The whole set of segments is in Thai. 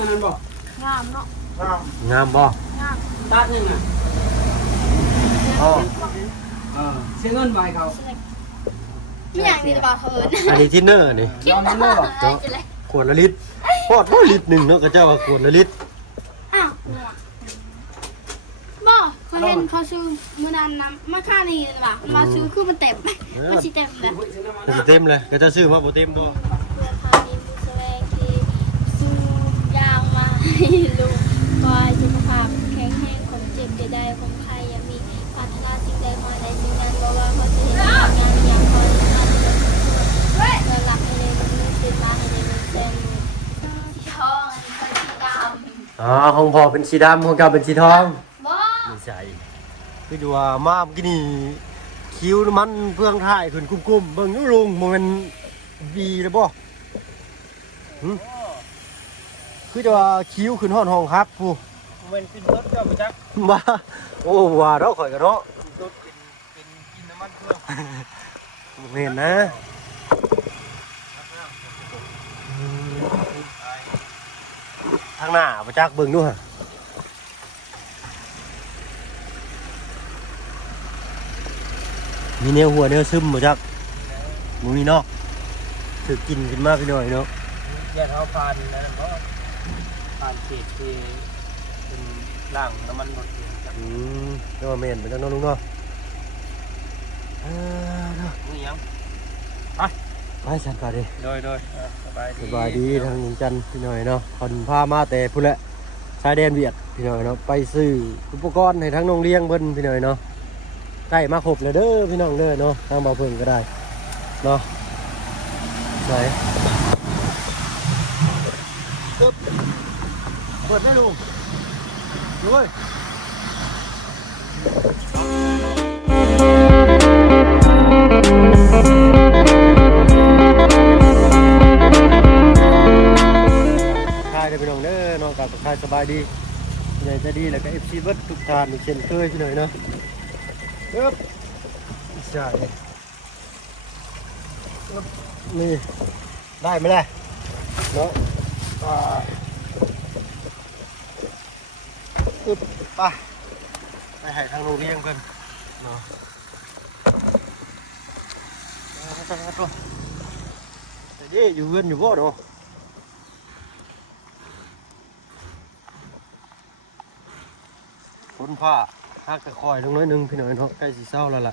อันนั้นบ่งามเนาะงามบ่งามตัดหนึ่งอ่ะอ๋อเสียเงินไปเขาไม่อยากดีแต่บ่เฮิร์นอันนี้ทินเนอร์นี่ยอมมันเนอะขวดละลิตรพอดลิตรหนึ่งเนาะก็เจ้าว่าขวดละลิตรอ้าวบ่เขาเห็นเขาซื้อมื้อนั้นน้ำมาค่านี่ล่ะมาซื้อคือมันเต็มมันสิเต็มแล้วมันสิเต็มเลยก็จะซื้อมาบ่เต็มบ่เพื่อพามีมือแสวงที่สู้ยาวมาให้ลูกคอยสุขภาพแข็งแรงผมเจ็บจะได้ผมใครอย่ามีพัฒนาสิ่งใดมาในสิ่งนั้นเพราะว่าเขาจะเห็นงานอย่างคอยมาเพื่อหลักให้เลยมันติดตาให้เลยมันเต็มสีทองอันนี้คือสีดำอ๋อของพ่อเป็นสีดำของเจ้าเป็นสีทองบ่ไม่ใช่คือดูว่ามาเมื่อกี้นี่คิ้วมันเพื่องถ่ายขึ้นกุ้มๆเบิ่งอยู่ลุงบ่แม่นวีเลยบ่คือจะว่าคิ้วขึ้นห้องห้องฮักผู้มันเป็นรถเจ้าไปจักมาโอ้ว่าเราข่อยกันเนาะรถเป็นกินน้ำมันเพื่อเห็นนะทางหน้าไปจักเบิ่งดูฮะมีเนื้อหัวเนื้อซึมบ่จักบ่มีเนาะถือกินขึ้นมาพี่หน่อยเนาะอย่าเท้าผ่านนะเพราะผ่านเขตที่เป็นล่างน้ำมันรถเองครับเดี๋ยวมาเมนไปจังน้องลุงเนาะนี่ยังไปสันก่อนดิโดยสบายดีทางลุงจันพี่หน่อยเนาะคนพามาแต่พุ่นแหละชายแดนเวียดพี่หน่อยเนาะไปซื้ออุปกรณ์ให้ทั้งน้องเลี้ยงเพิ่นพี่หน่อยเนาะใกล้มาครบเลยเด้อพี่น้องเด้อเนาะทางบ่าวเพิ่งก็ได้เนาะไหนเปิดได้ลุงดูเว้ยทายได้พี่น้องเด้อเนาะกับทายสบายดีใหญ่จะดีแล้วก็ FC เบิดทุกทานอีกเช่นเคยพี่หน่อยเนาะใช่นี่ได้ไหมล่ะเนาะไปให้ทางโรงเรียนกันเนาะแต่ดิอยู่เงินอยู่บ่เนาะคนผ้าหักตะคอยลงน้อยนึงพี่หน่อยเนาะใกล้สีเศร้าแล้วล่ะ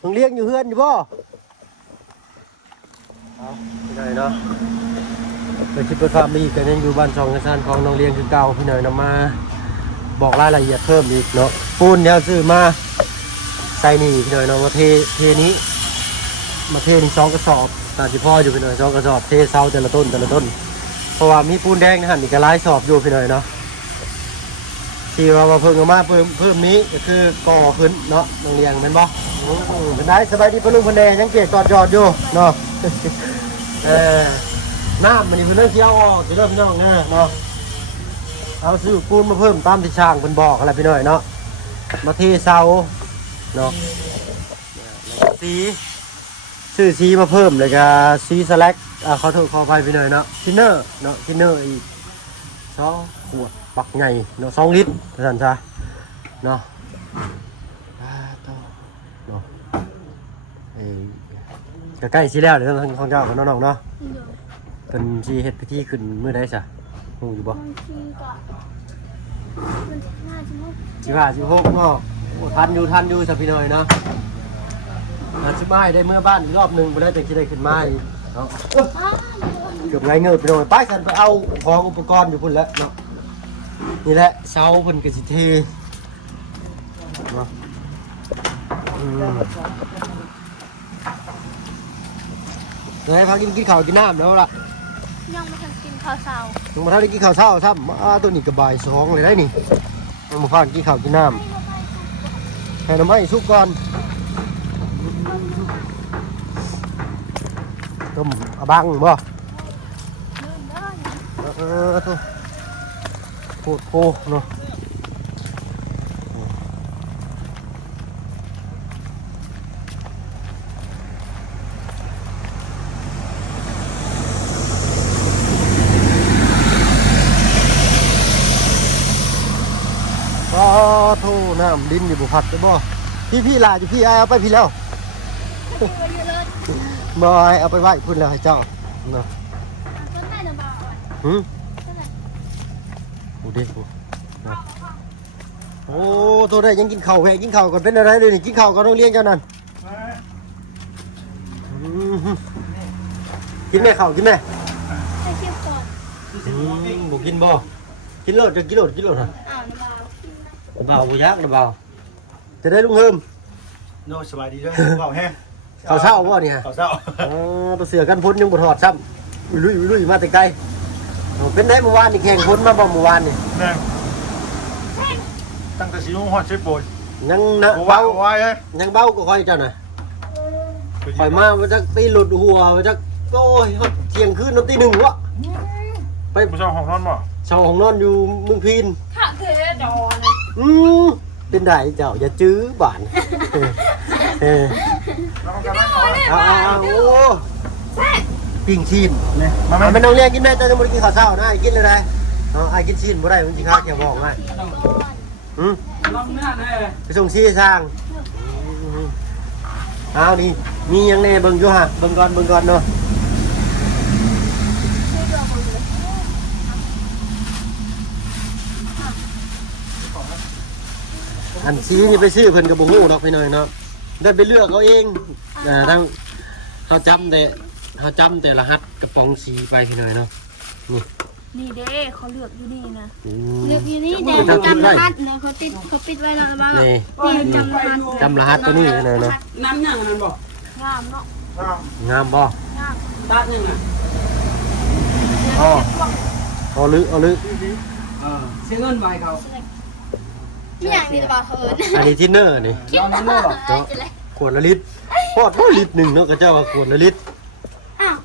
มึงเลี้ยงอยู่เฮือนอยู่บ่เอาพี่หน่อยเนาะไปคิดประคำอีกกันยังอยู่บ้านช่องกระชานของน้องเลี้ยงคือเก่าพี่หน่อยนำมาบอกรายละเอียดเพิ่มอีกเนาะปูนเนี่ยซื้อมาใส่นี่พี่หน่อยเนาะมาเทนี้มาเทนี่2 กระสอบตาจิพ่ออยู่พี่หน่อย2 กระสอบเทเสาแต่ละต้นเพราะว่ามีปูนแดงนะฮะนี่ก็หลายสอบอยู่พี่หน่อยเนาะที่ว่าเพิ่งมาเพิ่มนี้ก็คือก่อขึ้นเนาะโรงเรียนเป็นบ่เป็นได้สบายดีปะลุงพันแดงยังเกศกอดจอดอยู่เนาะน้ำมันนี่คือเรื่องเที่ยวออกจะเริ่มพี่น้องเนาะเอาซื้อปูนมาเพิ่มตามที่ช่างเป็นบอกอะไรพี่หน่อยเนาะมาเทเสาเนาะสีซื้อสีมาเพิ่มเลยก็สีสแลกขอโทษขออภัยพี่หน่อยเนาะทินเนอร์เนาะทินเนอร์อีก2 ขวดปักใหญ่เนาะ2 ลิตรท่านซะเนาะเนาะก็ใกล้สิแล้วเดี๋ยวของเจ้าของน้องๆเนาะเป็นสิเฮ็ดพิธีขึ้นมื้อใดซะฮู้อยู่บ่15 16เนาะทันอยู่ซะพี่หน่อยเนาะสิมาให้ได้เมื่อบ้านอีกรอบนึงบ่ได้แต่สิได้ขึ้นมาอีกเนาะเกือบไงเงือบไปหน่อยไปกันไปเอาของอุปกรณ์อยู่พุ่นแล้วเนาะนี่แหละเสาเพิ่นก็สิเทเนาะไหนพากินข้าวกินน้ำแล้วล่ะยังไม่ทันกินข้าวเช้ายังมาทันได้กินข้าวเช้าซ้ำตัวนี้ก็บ่าย2เลยได้นี่มาพากินข้าวกินน้ำให้น้ำให้สุกก่อนต้มอะบังบ่ตัวโคตรเนาะ ำดินอยู่บุพัดจะบ่พี่ลาอยู่พี่ไอเอาไปพี่แล้ว ตัวอยู่เลย บอยเอาไปไหว้พุ่นแล้วให้เจ้าเนาะ ต้นไหนนะบ่าว หืม ต้นไหน โอ้เด็กโอ้ตัวได้ยังกินข้าวแพงกินข้าวก่อนเป็นอะไรเลยนี่กินข้าวก่อนต้องเลี้ยงเจ้านั่นกินแม่ข้าวกินแม่ ให้เทียบก่อน บุกินบ่กินโลดจะกินโลดฮะ อ้าวนะบ่าว เบาบุยักษ์เบาจะได้ลุงเฮิม โน้สบายดีด้วยเบาแห้ง ข้าวเช้าบ่นี่ฮะ เศร้า ตัวเสือกันพ้นยังบ่ถอดซ้ำลุยมาแต่ไกลเป็นได้เมื่อวานนี่แข่งพ้นมาบ่เมื่อวานนี่ แม่งตั้งแต่4 โมงฮอด10 โมง ยังนะ เบา เบา ไว้เลย ยังเบาก็ค่อยเจ้าน่ะข่อยมาจักตีหลุดหัวจักโอ้ยเที่ยงคืนนอนตีหนึ่งวะไป ผู้ชายของนอนบ่ เช่าห้องนอนอยู่เมืองพีน ข้าเธอดอนะ เป็นไดเจ้าอย่าจื้อบ้านเออ แล้วก็กำลังนอน เอาโอ้ปิ้งชีน นี่มา มัน แม่ ต้องเรียนกินแม่เจ้าจะบ่ได้กินข้าวเช้านะไอ้กินเลยได้ไอ้กินชีนบ่ได้มันสิค้าแกบอกไง เทียบก่อน ลองนั่นเลย ไปส่งชีสร้างเอานี่มียังแน่เบิ่งอยู่ฮะเบิ่งก่อนเนาะ ช่วยดูคนเลย อันซีนี่ไปซื้อเพิ่นกับบุงูดอกพี่น้อยเนาะได้ไปเลือกเอาเองทั้งเขาจำแต่รหัสกระป๋องสีไปพี่น้อยเนาะ นี่เด้เขาเลือกอยู่นี่นะ อื เลือกอยู่นี่แต่จำรหัสเนาะเขาปิดไว้แล้วบ้าง นี่ นี่จำรหัส จำรหัสตัวนี้พี่น้อยเนาะ น้ำยังนั่นบอก งามเนาะ งามบ่ งาม ตัดยังอ่ะ อ๋อเอาลึก เสียเงินใบเขา นี่อย่างนี้บ่าวเขาเอิญ อันนี้ทินเนอร์นี่ ลองนั่นเลยหรอ ขวดละลิตรพอดลิตรหนึ่งเนาะก็เจ้าว่าขวดละลิตร อ้าว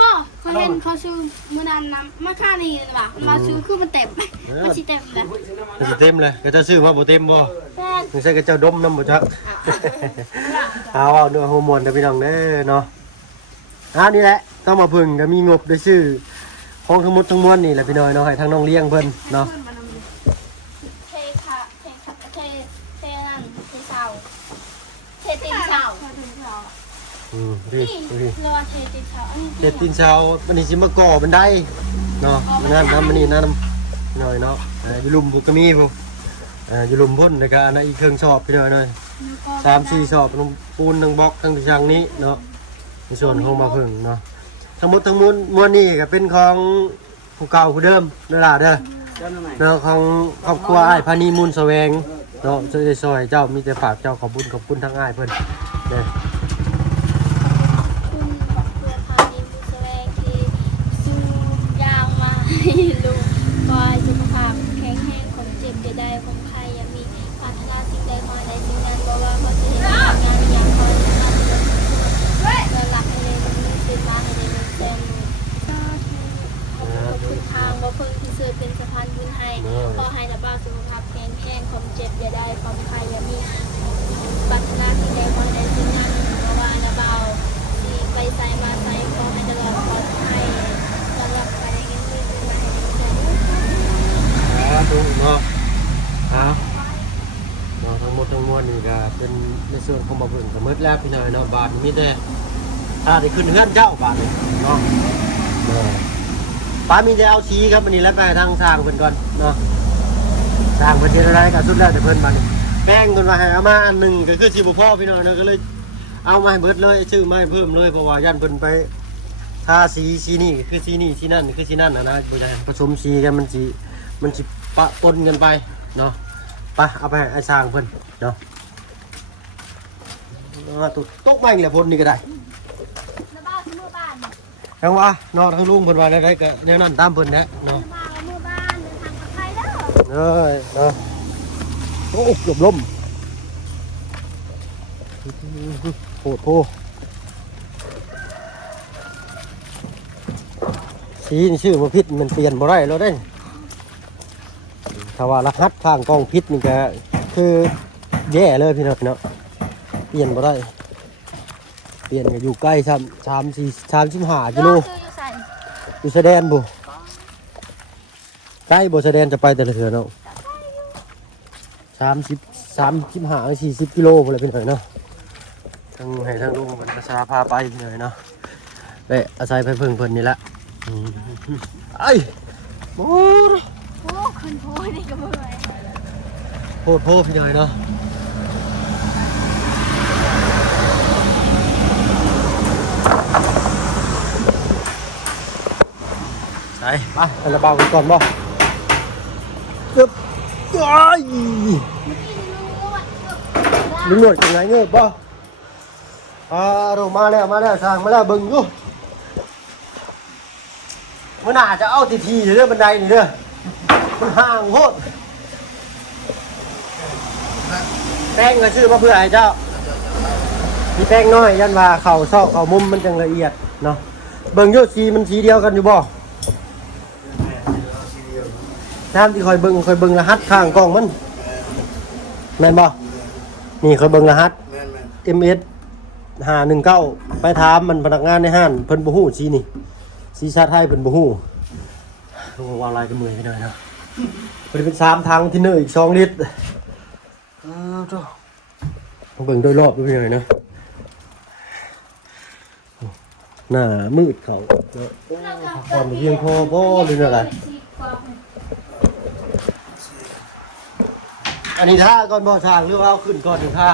บ่เขาเห็นเขาซื้อมื้อนั้นน้ำมาค่านี่ว่ะมาซื้อคือมันเต็มมันสิเต็มแล้ว ก็สิเต็มเลยก็เจ้าซื้อมาบ่เต็มบ่ แป้ง ไม่ใช่ก็เจ้าดมน้ำบ่จัก เอาเนื้อฮอร์โมนเด้อพี่น้องเด้อเนาะนี่แหละต้องมาพึ่งก็มีงบได้ซื้อของทั้งหมดทั้งมวลนี่แหละพี่น้อยเนาะให้ทางน้องเลี้ยงเพิ่นเนาะ เทค่ะเทนั่นเทเสาเทตีนเสา ดี นี่เรียกว่าเทตีนเสาอันนี้ เด็ดตีนเช้าวันนี้สิมาก่อบันไดเนาะนั่นมันนี่นั่นหน่อยเนาะอยู่ลุมบุกมีพุ่นอยู่ลุมพุ่นแล้วก็อันนั้นอีกเครื่องชอบพี่น้อยหน่อย3-4ชอบลงปูนทั้งบล็อกทั้งทางนี้เนาะในส่วนของมาพึ่งเนาะทั้งหมดทั้งมวลนี่ก็เป็นของผู้เก่าผู้เดิมเด้อล่ะเด้อ เจ้าหน่อย เนาะของครอบครัวอ้ายพานีมูลแสวงเนาะซอยเจ้ามีแต่ฝากเจ้าขอบคุณทั้งอ้ายเพิ่นเด้อ คุณบอกเพื่อพานิมุสแวงที่สู้ยาวมาให้ลูกคอยสุขภาพแข็งแรงของเจ็บจะได้ของใครยังมีปรารถนาสิ่งใดมาในสิ่งนั้นบอกว่าเขาจะเห็นงานอย่างเขาจะทำเงินหลักให้เลยมันติดมาให้เลยมันเต็มขอบคุณทางว่าเพิ่งที่ซื้อเป็นสะพานบุญให้ขอให้ระบาดสุขภาพแข็งแรงความเจ็บจะได้ความใครยังมีปรารถนาสิ่งใดมาในสิ่งนั้นเพราะว่าระบาดที่ไปใส่มาใส่ขอให้ตลอดปลอดภัยสำหรับใครยังมีเป็นมาให้เต็ม ถูกเนาะเนาะทั้งหมดทั้งมวลนี่ก็เป็นในส่วนของบ่เพิ่นก็หมดแล้วพี่น้อยเนาะบาทมีแต่ถ้าได้ขึ้นเฮือนเจ้าบาทนี่เนาะป้ามีแต่เอาสีครับวันนี้แล้วไปทางสร้างเพิ่นก่อนเนาะสร้างเพิ่นเฮ็ดอะไรก็สุดแล้วแต่เพิ่นบัดนี้แป้งเพิ่นว่าให้เอามาอันหนึงก็คือสิบ่พอพี่น้อยเนาะก็เลยเอามาให้เบิดเลยซื้อมาให้เพิ่มเลยเพราะว่าย่านเพิ่นไปทาสีนี่ก็คือสีนี่สีนั่นคือสีนั่นนะบ่ได้ผสมสีกันมันสิปะปนกันไปเนาะไปเอาไปให้ไอ้สร้างเพิ่นเนาะตกมาอีกแล้วพ้นนี่ก็ได้ ระบาดมือบ้าน ทั้งว่าเนาะทั้งลุงเพิ่นว่าได้ก็แนวนั้นตามเพิ่นแหละเนาะ มามือบ้านเดินทางปลอดภัยเด้อ เอ้ยเนาะโอ้เกือบล้มโหดโพสีนี่ชื่อว่าพิษมันเปลี่ยนบ่ได้แล้วได้ถ้าว่ารหัสทางกล้องพิษนี่ก็คือแย่เลยพี่น้องเนาะเปลี่ยนบ่ได้เปลี่ยนก็อยู่ใกล้35กิโล ซื้ออยู่ใส่ อยู่แสดงบุใกล้บ่แสดงจะไปแต่ละเถื่อเนาะ 35-40กิโลพุ่นแหละพี่น้อยเนาะทั้งให้ทั้งลุงมันประชาพาไปพี่น้อยเนาะไปอาศัยไปเพิ่งเพิ่นนี่ละไอ้โอ้ โอ้คนโพนี่ก็บ่ไหว โหดโพพี่น้อยเนาะไปไประบาดกันก่อนบ่เกือบลุงหนวดยังไงเงือบบ่เรามาแล้วสร้างมาแล้วเบิ่งอยู่มันน่าจะเอาทีๆเด้อบันไดนี่เด้อมันห่างโหดแป้งก็ซื้อมาเพื่อให้เจ้ามีแป้งน้อยยันว่าเข่าซอกเข่ามุมมันจังละเอียดเนาะเบิ่งอยู่สีมันสีเดียวกันอยู่บ่น้ำที่คอยเบิ่งรหัสข้างกล้องมันแม่นบ่นี่คอยเบิ่งรหัส MS 519ไปถามมันพนักงานในห้านเพิ่นบ่ฮู้สีนี่สีชาติไทยเพิ่นบ่ฮู้ว่าลายก็มือไปหน่อยเนาะเพิ่นเป็น3ถังที่เนยอีก2ลิตรเจ้าเบิ่งโดยรอบดูไปหน่อยเนาะหน้ามืดเขาความเพียงพอบ่หรืออะไรอันนี้ท่าก่อนบ่ช่างหรือเอาขึ้นก่อนถึงท่า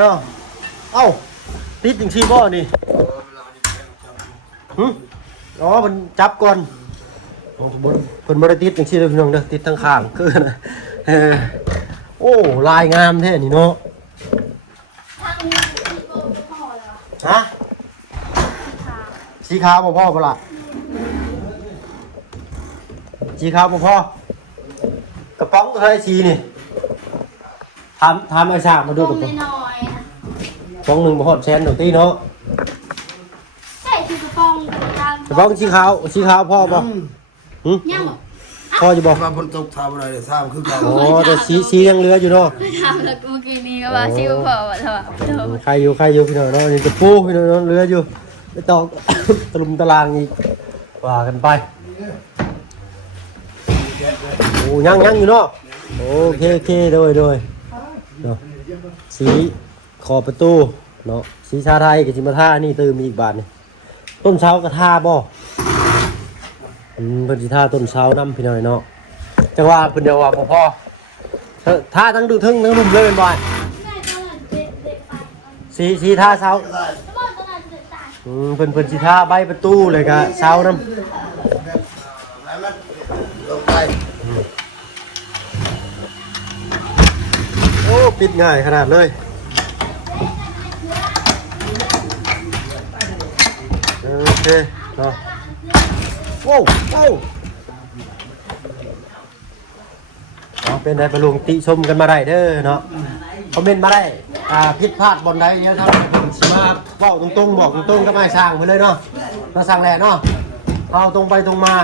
เนาะเอ้าติดจังซี่บ่นี่อ๋อมันจับก่อนเพิ่นบ่ได้ติดจังซี่เด้อพี่น้องเด้อติดทั้งข้างคือนะโอ้ลายงามแท้นี่เนาะฮะสีขาวบ่พอบ่ล่ะสีขาวบ่พอกระป๋องเท่าไหร่สีนี่ถามไอ้ช่างมาดูกระป๋องน้อยๆนะ กระป๋องนึงบ่ฮอดแสนดอกติเนาะใช่คือกระป๋องกระป๋องสีขาวพอบ่ยังบ่ พอจะบอก มาบนตกทำอะไรทราบคือเรา โอ้แต่สียังเหลืออยู่เนาะ ทำแล้วกูกินนี่ก็ว่าซิวพอว่าเถอะ ใครอยู่พี่น้องเนาะนี่จะปูพี่น้องเนาะเหลืออยู่ไม่ต้อง ตะลุมตะลางอีกว่ากันไปโอ้ยังอยู่เนาะโอเคโดยเนาะสีขอบประตูเนาะสีชาไทยกับจิมาท่านี่ตื่นมีอีกบาทนี่ต้นเช้ากระท่าบ่เพิ่นสิท่าต้นเช้านำพี่น้อยเนาะจังว่าเพิ่นเดียวว่าบ่พอท่าทั้งดูทั้งลุ่มเลยเป็นบ่อยสีท่าเช้าเพิ่นสิท่าใบประตูเลยก็เช้านำลงไป โอ้ปิดง่ายขนาดเลยโอเคเนาะโอ้เป็นไงไปลงติชมกันมาได้เด้อเนาะคอมเมนต์มาได้ผิดพลาดบนใดเนี่ยถ้าผมสิมาบอกตรงๆบอกตรงๆก็ไม่สร้างไปเลยเนาะมาสร้างแหล่เนาะเอาตรงไปตรงมา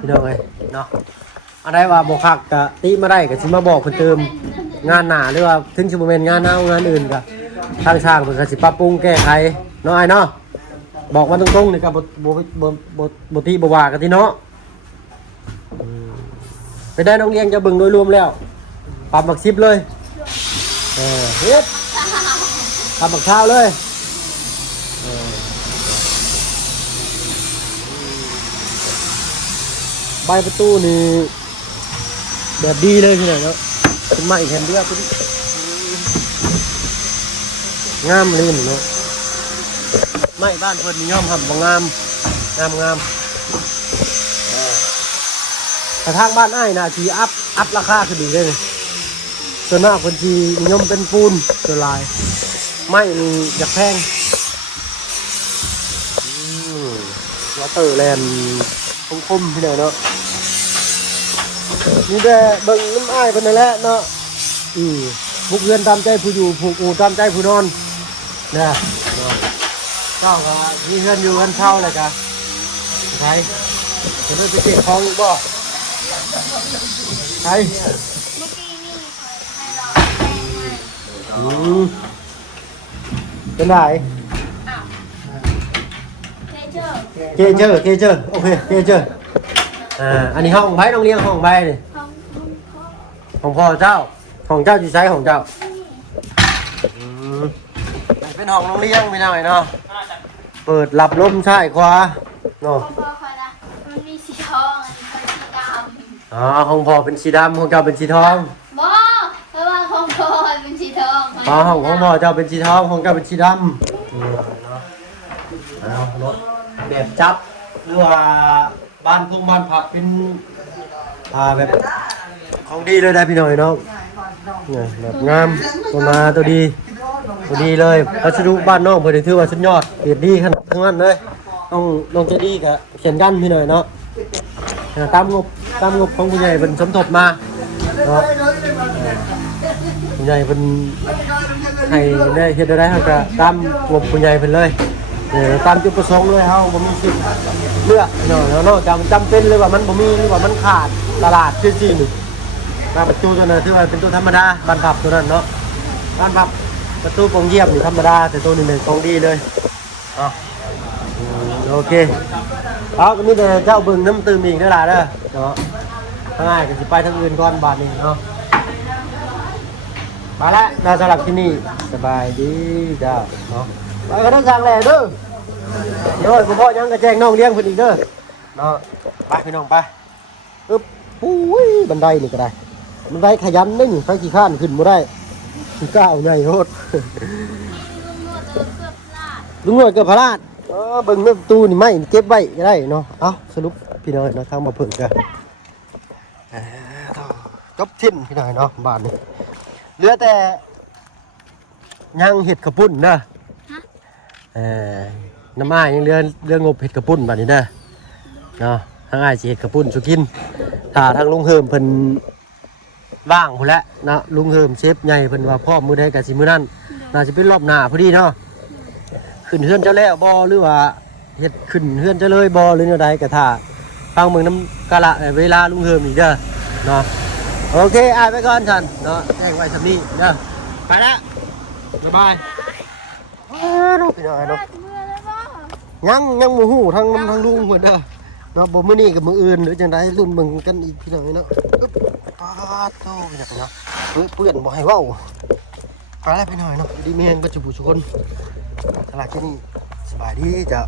พี่น้องเอ้ยเนาะอะไรว่าบ่คักกะติมาได้ก็สิมาบอกเพิ่นเติมงานหน้าหรือว่าถึงสิบ่แม่นงานหน้างานอื่นก็ทางช่างเพิ่นก็สิปรับปรุงแก้ไขเนาะไอ้เนาะบอกมาตรงๆนี่ก็บ่ติบ่ว่ากันติเนาะไปได้น้องเลี้ยงจะเบิ่งโดยรวมแล้วปรับบัก10เลยเฮ็ดปรับบักเช้าเลยใบประตูนี่แบบดีเลยทีเดียวเนาะเป็นไม้แผ่นเดียวตัวนี้งามเลยเนาะไม้บ้านเพิ่นนิยมทำบ่งามแต่ทางบ้านอ้ายน่ะสิอัพราคาขึ้นอีกเลยส่วนมากเพิ่นสินิยมเป็นปูนส่วนหลายไม้นี่อยากแพงวอเตอร์แลนด์คมๆพี่น้องเนาะนี่แต่เบิ่งน้ำอ้ายเพิ่นนั่นแหละเนาะผูกเรือนตามใจผู้อยู่ผูกอู่ตามใจผู้นอนนะเจ้าก็มีเรือนอยู่กันเช่าเลยจ้ะใช่จะได้ไปเก็บของอีกบ่ใช่ เมื่อกี้นี่ให้เราแป้งมา เป็นไร เทเจอร์ เคเจอร์โอเคเคเจอร์อันนี้ห้องใบน้องเลี้ยงห้องใบนี่ ของพ่อเจ้าของเจ้าอยู่ไซส์ของเจ้าเป็นห้องโรงเรียนไม่ได้เนาะเปิดรับลมใช่ขวาเนาะ พ่อคอยนะมันมีสีทองอันนี้เป็นสีดำ อ๋อของพ่อเป็นสีดำของเจ้าเป็นสีทอง บ่เพราะว่าของพ่อเป็นสีทอง อ๋อของพ่อเจ้าเป็นสีทองของเจ้าเป็นสีดำเอารถแบบจับหรือว่าบ้านพุ่งบ้านผักเป็นแบบของดีเลยได้พี่หน่อยเนาะเนี่ยแบบงามตัวมาตัวดีเลยวัสดุบ้านนอกเพื่อถือว่าสุดยอดเกียรติดีขนาดทั้งนั้นเลยต้องจะดีกับเขียนกันพี่หน่อยเนาะตามงบของผู้ใหญ่เป็นสมทบมาเนาะผู้ใหญ่เป็นให้ได้เฮ็ดได้เขาก็ตามงบผู้ใหญ่เป็นเลยตามจุดประสงค์เลยเขาบ่มีสิทธิ์เลือกเนาะจำเป็นเลยว่ามันบ่มีหรือว่ามันขาดตลาดจริงๆมาประตูตัวนั้นถือว่าเป็นตัวธรรมดาบานพับตัวนั้นเนาะบานพับประตูกองเยี่ยมนี่ธรรมดาแต่ตัวนี้เนี่ยกองดีเลยโอเคเอาก็มีแต่เจ้าเบิ่งน้ำตื่มอีกเด้อล่ะเด้อเนาะง่ายก็สิไปทางอื่นก่อนบาทนี้เนาะมาแล้วน่าสำหรับที่นี่สบายดีจ้าเนาะไปกันทั้งทางแหล่เด้อเดี๋ยวคุณพ่อยังกระแจงน้องเลี้ยงเพิ่นอีกเด้อเนาะไปพี่น้องไปอึ๊บอุ้ยบันไดนี่ก็ได้บันไดขยันนี่ไฟขี้ข้านขึ้นบ่ได้ก้าวใหญ่โหดลุงหนวดเกือบพลาดเบิ่งเรื่องตู้นี่ไม่เก็บไว้ก็ได้เนาะเอาสรุปพี่น้อยเนาะทางมาเพิ่งกันจบทิ้นพี่น้อยเนาะบ้านนี้เหลือแต่ยังเห็ดกระปุ้นเด้อน้ำอ้ายยังเรื่องงบเห็ดกระปุ้นบ้านนี้เด้อเนาะทางอ้ายสิเห็ดกระปุ้นสุกินถ้าทางลุงเฮิมเพิ่นว่างพุ่นแหละนะลุงเฮิมเชฟใหญ่เพิ่นว่าพ่อมื้อใดก็สิมื้อนั้นน่าสิเป็นรอบหน้าพอดีเนาะขึ้นเฮือนเจ้าแล้วบ่หรือว่าเฮ็ดขึ้นเฮือนเจ้าเลยบ่หรือแนวใดก็ท่าฟังเมืองน้ำกะละเวลาลุงเฮิมอีกเด้อเนาะโอเคอ้ายไปก่อนท่านเนาะแจ้งไว้ซำนี้เด้อไปละบ๊ายบายพี่น้อยเนาะยังบ่ฮู้ทางลุงเพิ่นเด้อเนาะบ่มื้อนี้กับมื้ออื่นหรือจังได๋รุ่นเบิ่งกันอีกพี่น้อยเนาะปาดโตอยากเนาะเพื่อนบ่ให้เว้าไปแล้วพี่น้อยเนาะดีมีแฮงปัจจุบันทุกคนตลาดที่นี่สบายดีจ้ะ